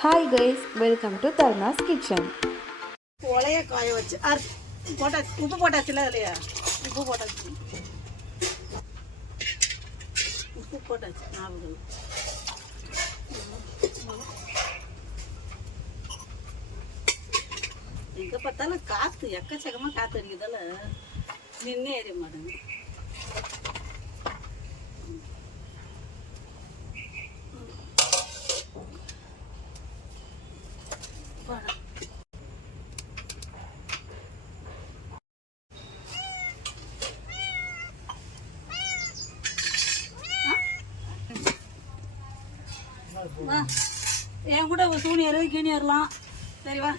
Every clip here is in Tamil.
Hi guys, welcome to Tarna's kitchen. ஒலைய காய வச்சு போட்டா உப்பு போட்டாச்சுல இல்லையா? உப்பு போட்டாச்சு ஞாபகம். எங்கே பார்த்தாலும் காற்று எக்கச்சக்கமாக காற்று அடிக்கிறதால நின்று ஏறிய மாட்டேங்குது. என் கூட சூனியர் கீனியர்லாம் சரிவா.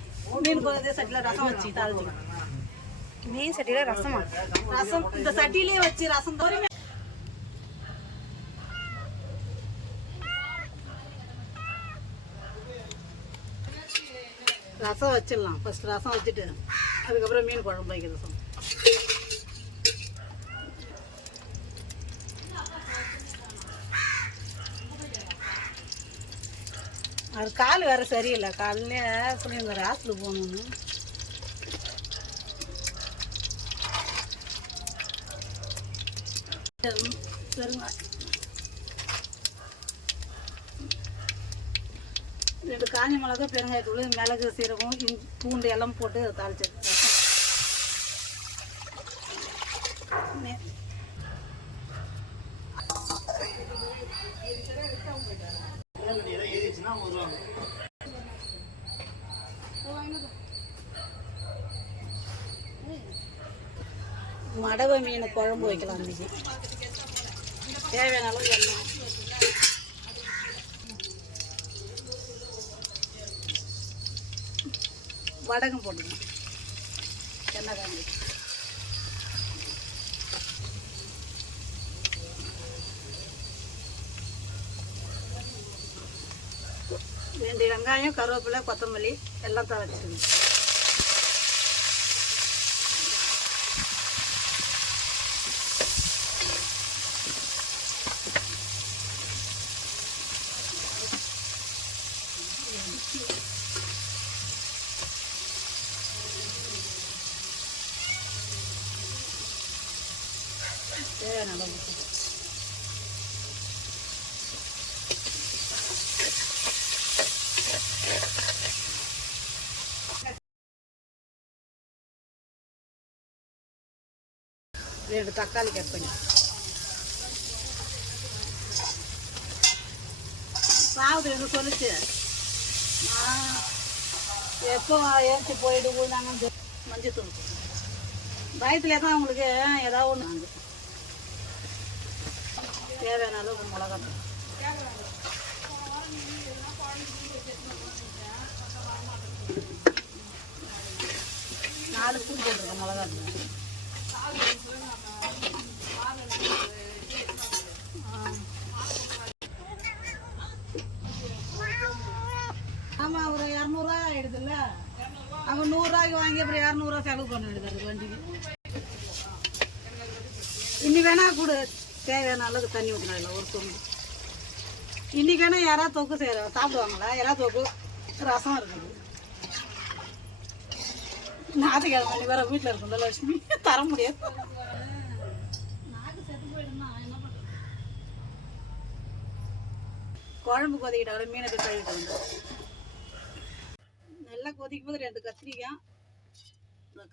மீன் போகிறதே சட்டியில் ரசம் வச்சு தாளிச்சிக்கலாம். மீன் சட்டியில் ரசமா? ரசம் இந்த சட்டியிலே வச்சு ரசம் தோறி ரசம் வச்சிடலாம். ஃபர்ஸ்ட் ரசம் வச்சுட்டு அதுக்கப்புறம் மீன் குழம்பு வைக்க ரசம். அது கால் வேறு சரியில்லை. காலையிலே சொல்லியிருந்தாரு ஹாஸ்பிட்டலுக்கு போகணுன்னு. சரிங்க, 2 காஞ்ச மிளகா, பெருங்காயத்தூள், மிளகு, சீரகம், பூண்டு எல்லாம் போட்டு தாளிச்சு மடவை மீன் குழம்பு வைக்கலாம். இன்னைக்கு தேவையான அளவு எண்ணெய், வடகம் போட்டுக்கணும், எண்ணெய் காஞ்சி. ரெண்டு வெங்காயம், கருவேப்பிலை, கொத்தமல்லி எல்லாம் தழைச்சிக்கணும். தேவையான அளவு 2 தக்காளி கட் பண்ணி சாப்பிட்டு என்ன சொல்லிச்சு. எப்போ ஏற்றி போயிட்டு போயிட்டாங்க. மஞ்சத்தூள் பயத்தில் தான் அவங்களுக்கு ஏதாவது ஒன்று வாங்க. தேவையான அளவுக்கு மிளகாத்தூள், 4 ஸ்பூன் போட்டிருக்கேன் மிளகாத்தூள். ஆமாம், ஒரு 200 ஆகிடுதுல்ல. அவன் 100 ரூபாய்க்கு வாங்கி அப்புறம் 200 செலவு பண்ண வேண்டியது வண்டிக்கு. இன்னி வேணா கூட தேவையான அளவுக்கு தண்ணி ஊற்றினா இல்லை ஒரு சொம்பு. இன்னைக்கு வேணா யாராவது தொக்கு சாப்பிடுவாங்களா? யாராவது தொக்கு ரசம் இருக்குது. ஞாயிற்றுக்கிழமை வேற வீட்டில் இருக்கும்ல லட்சுமி, தர முடியாது. குழம்பு கொதிக்கிட்ட மீனை போய் கழுவிட்டு வந்தேன். நல்லா கொதிக்கும் போது 2 கத்திரிக்காய்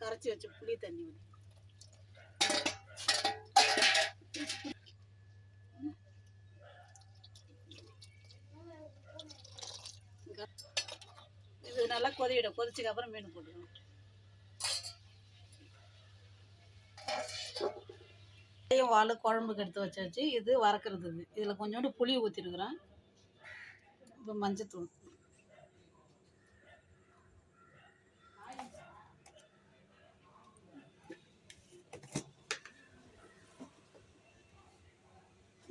கரைச்சி வச்சு புளி தண்ணி ஊற்றி இது நல்லா கொதிச்சுக்கு அப்புறம் மீன் போட்டுக்கணும். வாழை குழம்புக்கு எடுத்து வச்சாச்சு. இது வறக்கிறது. இதில் கொஞ்சோண்டு புளி ஊற்றிருக்குறேன். இப்போ மஞ்சத்தூள்,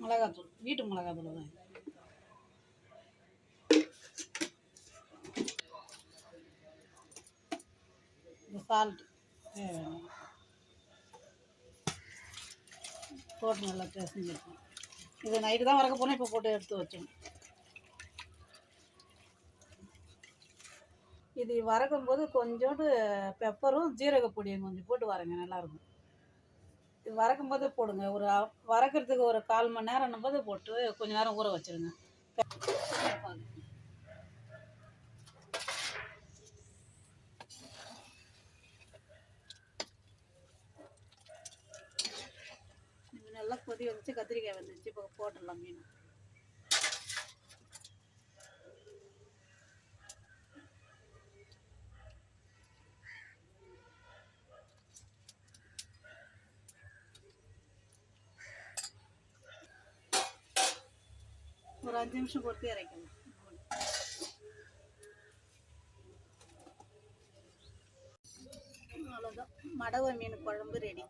மிளகாத்தூள், வீட்டு மிளகாத்தூள் தான். இந்த சால்ட்டு போட்டு நல்லா பிசைஞ்சிருக்கோம். இது நைட்டு தான் வறக்க போனால் இப்போ போட்டு எடுத்து வச்சோம். இது வறக்கும் போது கொஞ்சோண்டு பெப்பரும் ஜீரக பொடியும் கொஞ்சம் போட்டு வரங்க, நல்லாயிருக்கும். இது வறக்கும் போது போடுங்க. வறக்கிறதுக்கு ஒரு 1/4 மணி நேரம்னும் போது போட்டு கொஞ்ச நேரம் ஊற வச்சுருங்க. நல்லா கொதி வந்துச்சு, கத்திரிக்காய் வந்துச்சு, இப்போ போட்டுடலாம் மீன். ஒரு 5 நிமிஷம் பொறுத்து இறக்கணும். அவ்வளோதான், மடவை மீன் குழம்பு ரெடி.